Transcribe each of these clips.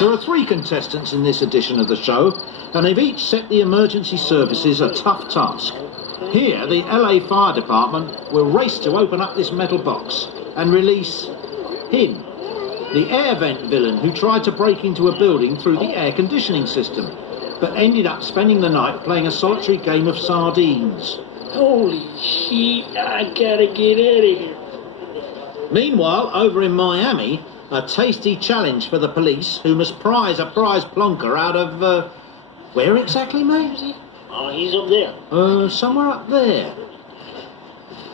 There are 3 contestants in this edition of the show, and they've each set the emergency services a tough task. Here, the LA Fire Department will race to open up this metal box and release him, the air vent villain who tried to break into a building through the air conditioning system, but ended up spending the night playing a solitary game of sardines. Holy shit, I gotta get out of here. Meanwhile, over in Miami, a tasty challenge for the police, who must prize a prize plonker out of, where exactly, mate? Oh, he's up there. Somewhere up there.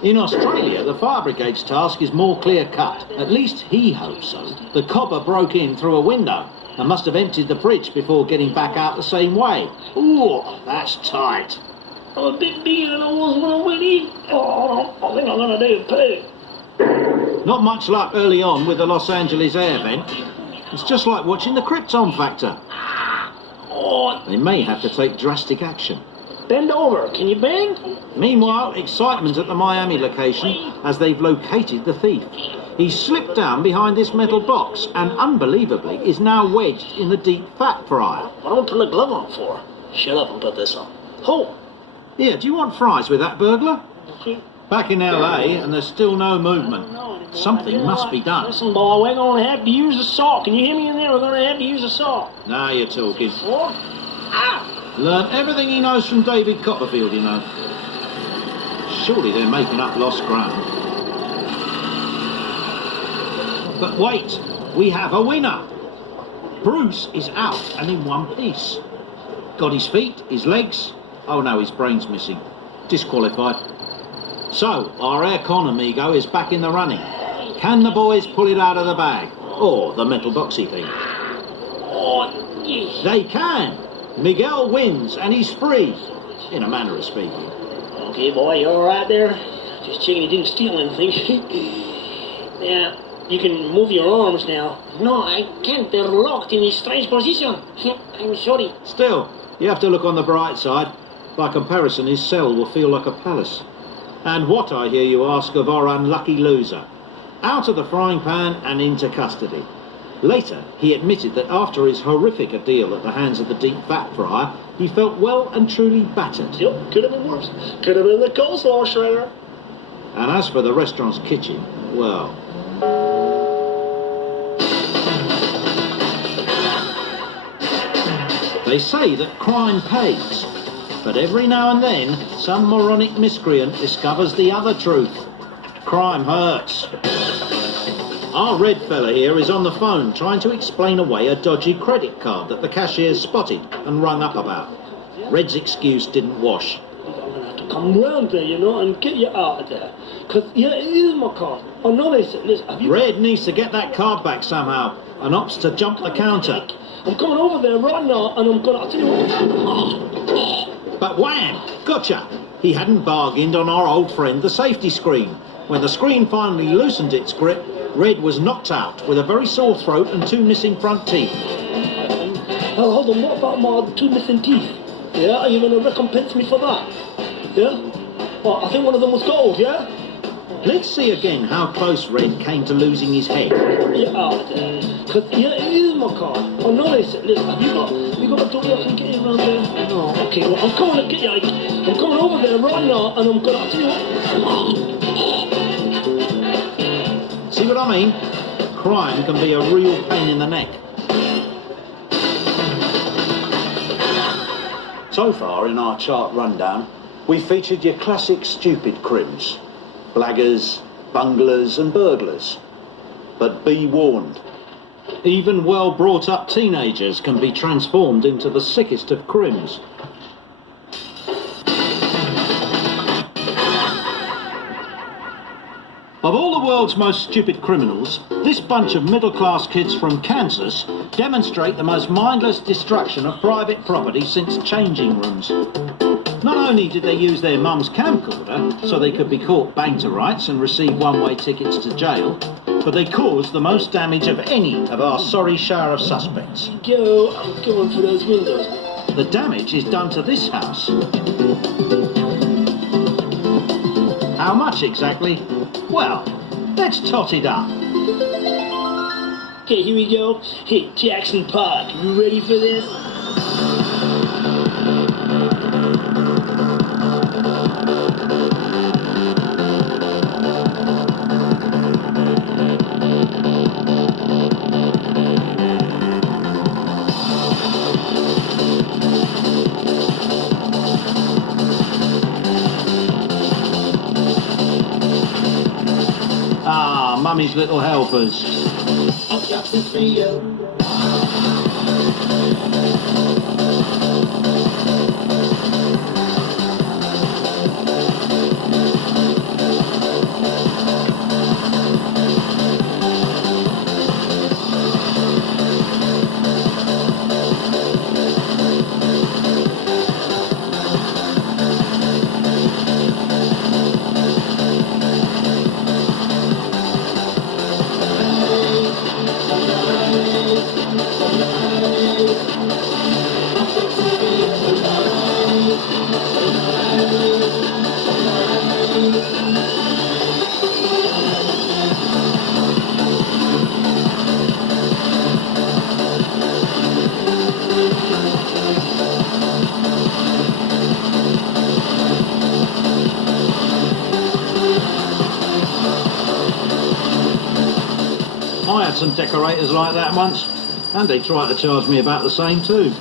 In Australia, the fire brigade's task is more clear-cut. At least he hopes so. The copper broke in through a window and must have emptied the fridge before getting back out the same way. Ooh, that's tight. I'm a bit bigger than I was when I went in. Oh, I think I'm gonna do a poo. Not much luck early on with the Los Angeles air vent. It's just like watching the Krypton Factor. Oh, They may have to take drastic action. bend over. Can you bend? Meanwhile, excitement at the Miami location as they've located the thief. He's slipped down behind this metal box and, unbelievably, is now wedged in the deep fat fryer. What am I putting a glove on for? Shut up and put this on. Oh. Here, do you want fries with that, burglar? Back in LA, and there's still no movement. Something must be done. Listen, boy, we're gonna have to use a saw. Can you hear me in there? We're gonna have to use a saw. Now you're talking. What? Ah! Learned everything he knows from David Copperfield, you know. Surely they're making up lost ground. But wait, we have a winner. Bruce is out and in one piece. Got his feet, his legs. Oh no, his brain's missing. Disqualified. So, our aircon amigo is back in the running. Can the boys pull it out of the bag? Or the metal boxy thing? Oh, yes. They can. Miguel wins and he's free, in a manner of speaking. Okay, boy, you all right there? Just checking you didn't steal anything. Yeah, you can move your arms now. No, I can't. They're locked in this strange position. I'm sorry. Still, you have to look on the bright side. By comparison, his cell will feel like a palace. And what, I hear you ask, of our unlucky loser? Out of the frying pan and into custody. Later, he admitted that after his horrific ordeal at the hands of the deep fat fryer, he felt well and truly battered. Yep, could have been worse. Could have been the coleslaw shredder. And as for the restaurant's kitchen, well... They say that crime pays, but every now and then, some moronic miscreant discovers the other truth. Crime hurts. Our red fella here is on the phone trying to explain away a dodgy credit card that the cashier's spotted and rung up about. Red's excuse didn't wash. I'm gonna have to come round there, you know, and get you out of there. Because, yeah, it is my card. Oh, no, listen, have you... Red needs to get that card back somehow and opts to jump the counter. I'm coming over there right now, and I'm gonna... I'll tell you what... But wham! Gotcha! He hadn't bargained on our old friend the safety screen. When the screen finally loosened its grip, Red was knocked out with a very sore throat and 2 missing front teeth. Well, hold on, what about my 2 missing teeth? Yeah, are you going to recompense me for that? Yeah? Well, I think one of them was gold, yeah? Let's see again how close Red came to losing his head. Yeah, out there. Because, yeah, it is my card. Oh, no, listen, have you got a door I can get you around there? No, okay, well, I'm coming to get you. I'm coming over there right now, and I'm going to... I'll tell you what... See what I mean? Crime can be a real pain in the neck. So far in our chart rundown, we've featured your classic stupid crims. Blaggers, bunglers and burglars. But be warned. Even well-brought-up teenagers can be transformed into the sickest of crims. Of all the world's most stupid criminals, this bunch of middle-class kids from Kansas demonstrate the most mindless destruction of private property since changing rooms. Not only did they use their mum's camcorder so they could be caught bang to rights and receive one-way tickets to jail, but they caused the most damage of any of our sorry shower of suspects. Go, I'm going for those windows. The damage is done to this house. How much exactly? Well, let's tot it up. Okay, here we go. Hey, Jackson Park, you ready for this? Ah, Mummy's Little Helpers. I've got this for you. I had some decorators like that once, and they tried to charge me about the same too.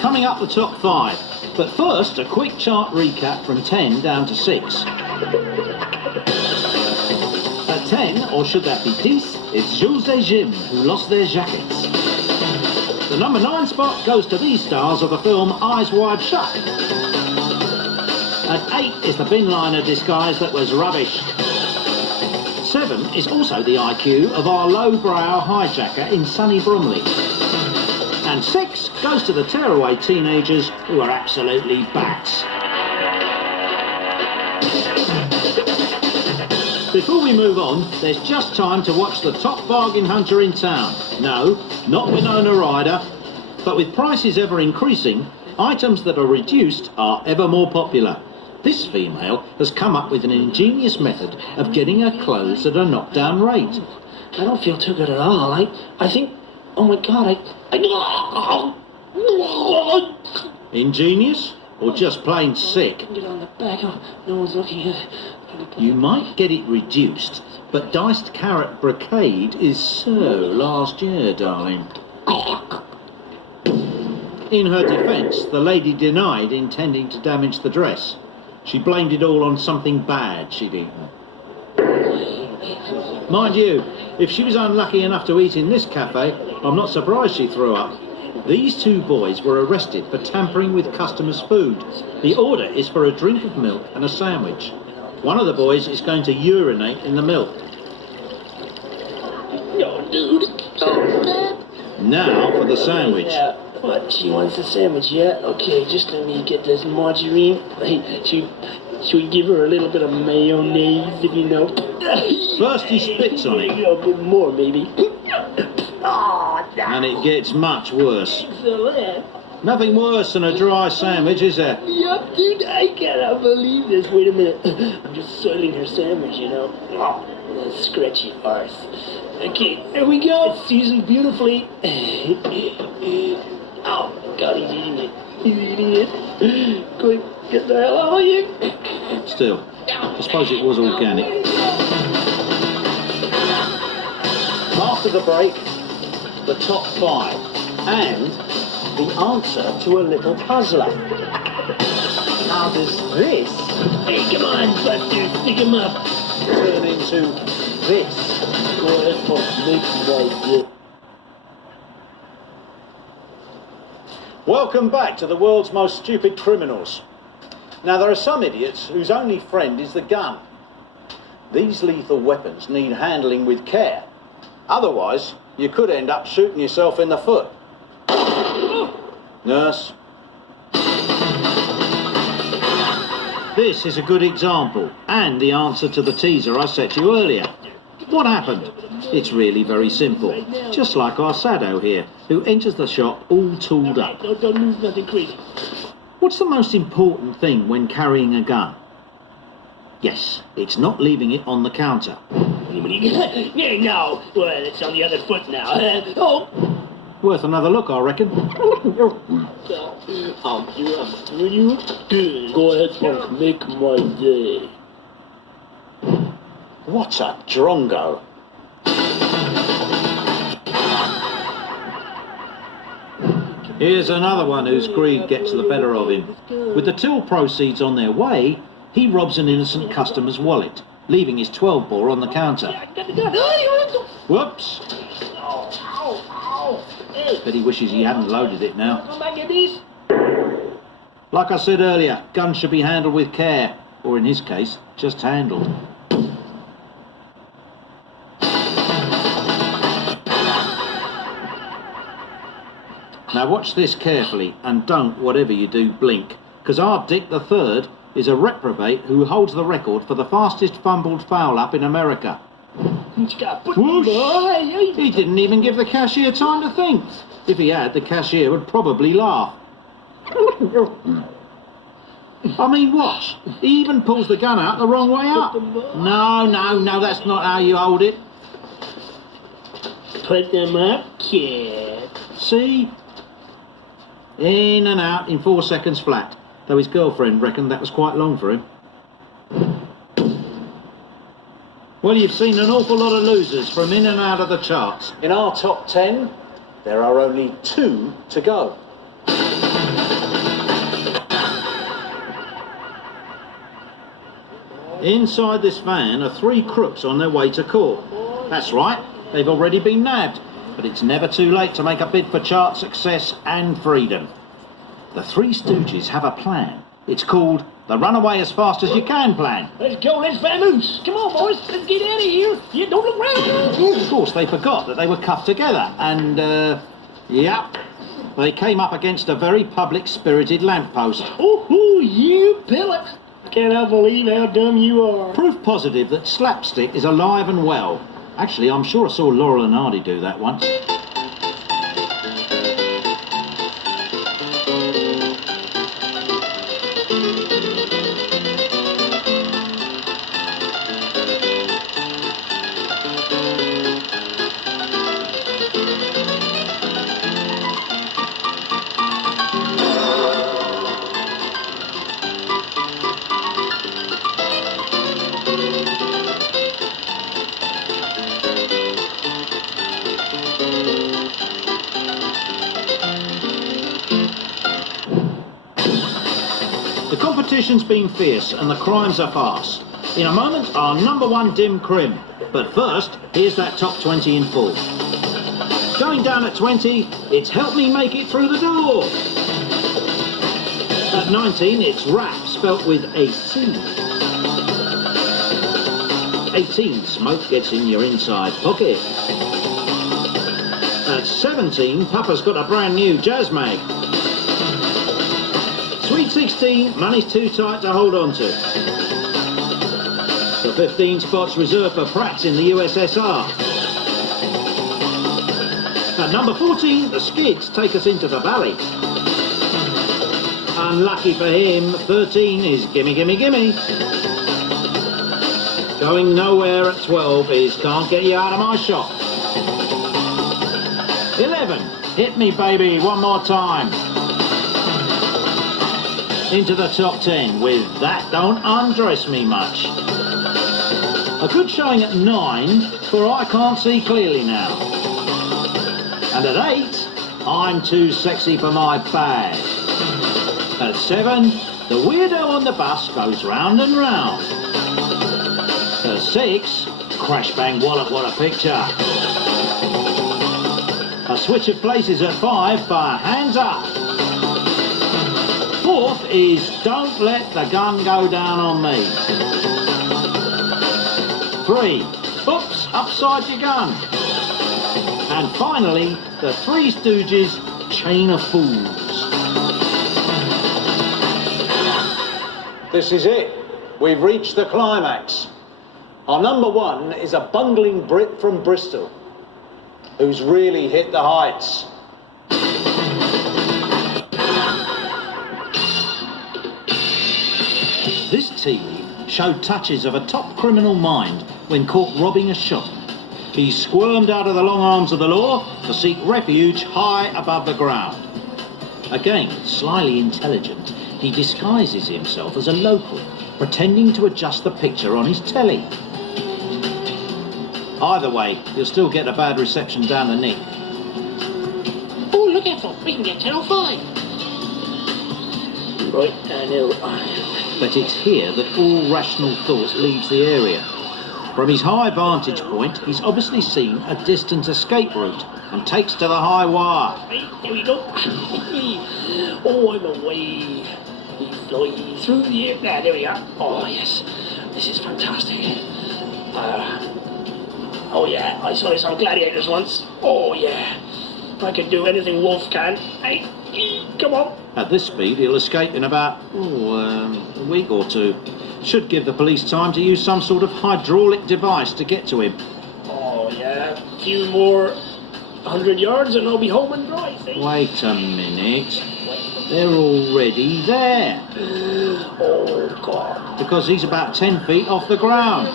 Coming up the top 5, but first a quick chart recap from 10 down to 6. At 10, or should that be Peace, it's Jules et Jim who lost their jackets. The number 9 spot goes to these stars of the film Eyes Wide Shut. At 8 is the bin liner disguise that was rubbish. 7 is also the IQ of our lowbrow hijacker in sunny Bromley. And 6 goes to the tearaway teenagers who are absolutely bats. Before we move on, there's just time to watch the top bargain hunter in town. No, not Winona Ryder, but with prices ever increasing, items that are reduced are ever more popular. This female has come up with an ingenious method of getting her clothes at a knockdown rate. I don't feel too good at all. I think, oh my God, Ingenious or just plain sick? Get on the back. Oh, no one's looking at it. You might get it reduced, but diced carrot brocade is so last year, darling. In her defence, the lady denied intending to damage the dress. She blamed it all on something bad she'd eaten. Mind you, if she was unlucky enough to eat in this cafe, I'm not surprised she threw up. These 2 boys were arrested for tampering with customers' food. The order is for a drink of milk and a sandwich. One of the boys is going to urinate in the milk. No, dude. Oh, Now for the sandwich. yeah. What? She wants a sandwich, yeah? Okay, just let me get this margarine. Hey, should we give her a little bit of mayonnaise, if you know? First he spits on it. A little bit more, maybe. Oh, no. And it gets much worse. Excellent. Nothing worse than a dry sandwich, is there? Yup, dude, I cannot believe this. Wait a minute. I'm just soiling her sandwich, you know. Oh, that scratchy arse. Okay, there we go. It's seasoned beautifully. Oh, God, he's eating it. He's eating it. Quick, get the hell out of here. Still, I suppose it was organic. After the break, the top 5. And the answer to a little puzzler. How does this Hey, come on, Buster, stick him up. turn into this? Welcome back to the world's most stupid criminals. Now, there are some idiots whose only friend is the gun. These lethal weapons need handling with care. Otherwise, you could end up shooting yourself in the foot. Nurse. This is a good example, and the answer to the teaser I set you earlier. What happened? It's really very simple. Just like our Sado here, who enters the shop all tooled up. No, don't move nothing crazy. What's the most important thing when carrying a gun? Yes, it's not leaving it on the counter. Yeah, no. Well, it's on the other foot now. Oh. Worth another look, I reckon. I'm doing you good. Go ahead, Punk. Make my day. What a drongo. Here's another one whose greed gets the better of him. With the till proceeds on their way, he robs an innocent customer's wallet, leaving his 12-bore on the counter. Whoops! Bet he wishes he hadn't loaded it now. Like I said earlier, guns should be handled with care, or in his case, just handled. Now watch this carefully, and don't, whatever you do, blink, because our Dick the Third is a reprobate who holds the record for the fastest fumbled foul-up in America. Whoosh! He didn't even give the cashier time to think. If he had, the cashier would probably laugh. I mean, watch. He even pulls the gun out the wrong way up. No, that's not how you hold it. Put them up, kid. See? In and out in 4 seconds flat. Though his girlfriend reckoned that was quite long for him. Well, you've seen an awful lot of losers from in and out of the charts. In our top 10, there are only 2 to go. Inside this van are 3 crooks on their way to court. That's right, they've already been nabbed, but it's never too late to make a bid for chart success and freedom. The Three Stooges have a plan. It's called the Run Away as Fast as You Can plan. Let's go, let's vamoose. Come on, boys, let's get out of here. You don't look round. Of course, they forgot that they were cuffed together, and, yep, they came up against a very public-spirited lamppost. Ooh, you pillock. Cannot believe how dumb you are. Proof positive that slapstick is alive and well. Actually, I'm sure I saw Laurel and Hardy do that once. The competition's been fierce and the crimes are fast. In a moment, our number 1 dim crim. But first, here's that top 20 in full. Going down at 20, it's Help Me Make It Through the Door. At 19, it's Rap, spelt with a C. 18, Smoke Gets in Your Inside Pocket. At 17, Papa's got a brand new jazz mag. Sweet 16, Money's Too Tight to Hold On to. The 15 spots reserved for Pratt's in the USSR. At number 14, the Skids take us into the valley. Unlucky for him, 13 is Gimme Gimme Gimme. Going nowhere at 12 is Can't Get You Out of My Shop. 11, Hit Me Baby One More Time. Into the top 10 with That Don't Undress Me Much. A good showing at 9 for I Can't See Clearly Now. And at 8, I'm Too Sexy for My Bag. At 7, the weirdo on the bus goes round and round. At 6, Crash Bang Wallop, what a picture. A switch of places at 5 for Hands Up. 4th is Don't Let the Gun Go Down on Me. 3, Oops, Upside Your Gun. And finally, the Three Stooges, Chain of Fools. This is it. We've reached the climax. Our number 1 is a bungling Brit from Bristol, who's really hit the heights. This tea leaf showed touches of a top criminal mind when caught robbing a shop. He squirmed out of the long arms of the law to seek refuge high above the ground. Again, slyly intelligent, he disguises himself as a local, pretending to adjust the picture on his telly. Either way, you'll still get a bad reception down the Nick. Oh, look out for we can get Channel 5. Right, I know. But it's here that all rational thought leaves the area. From his high vantage point, he's obviously seen a distant escape route and takes to the high wire. Right, here we go. Oh, I'm away. We fly through the air. There we are. Oh, yes. This is fantastic. Oh, yeah. I saw this on Gladiators once. Oh, yeah. I can do anything Wolf can. Hey, come on. At this speed, he'll escape in about a week or two. Should give the police time to use some sort of hydraulic device to get to him. Oh, yeah. A few more 100 yards and I'll be home and dry, see? Wait a minute. They're already there. Oh, God. Because he's about 10 feet off the ground.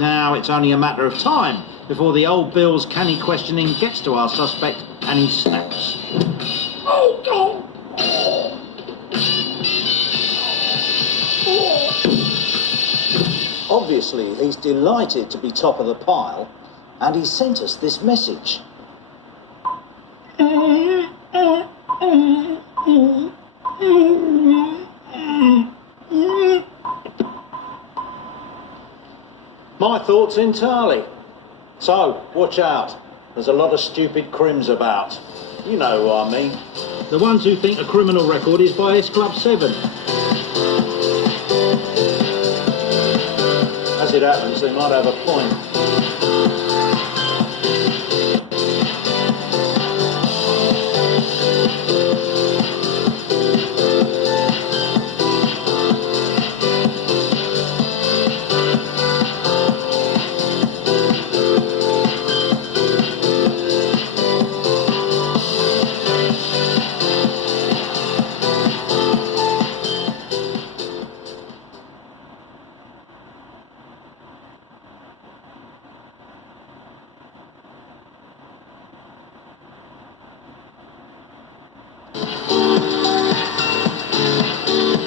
Now it's only a matter of time before the old Bill's canny questioning gets to our suspect and he snaps. Oh, God. Obviously, he's delighted to be top of the pile, and he sent us this message. My thoughts entirely. So, watch out. There's a lot of stupid crims about. You know who I mean. The ones who think a criminal record is by S Club 7. As it happens, they might have a point.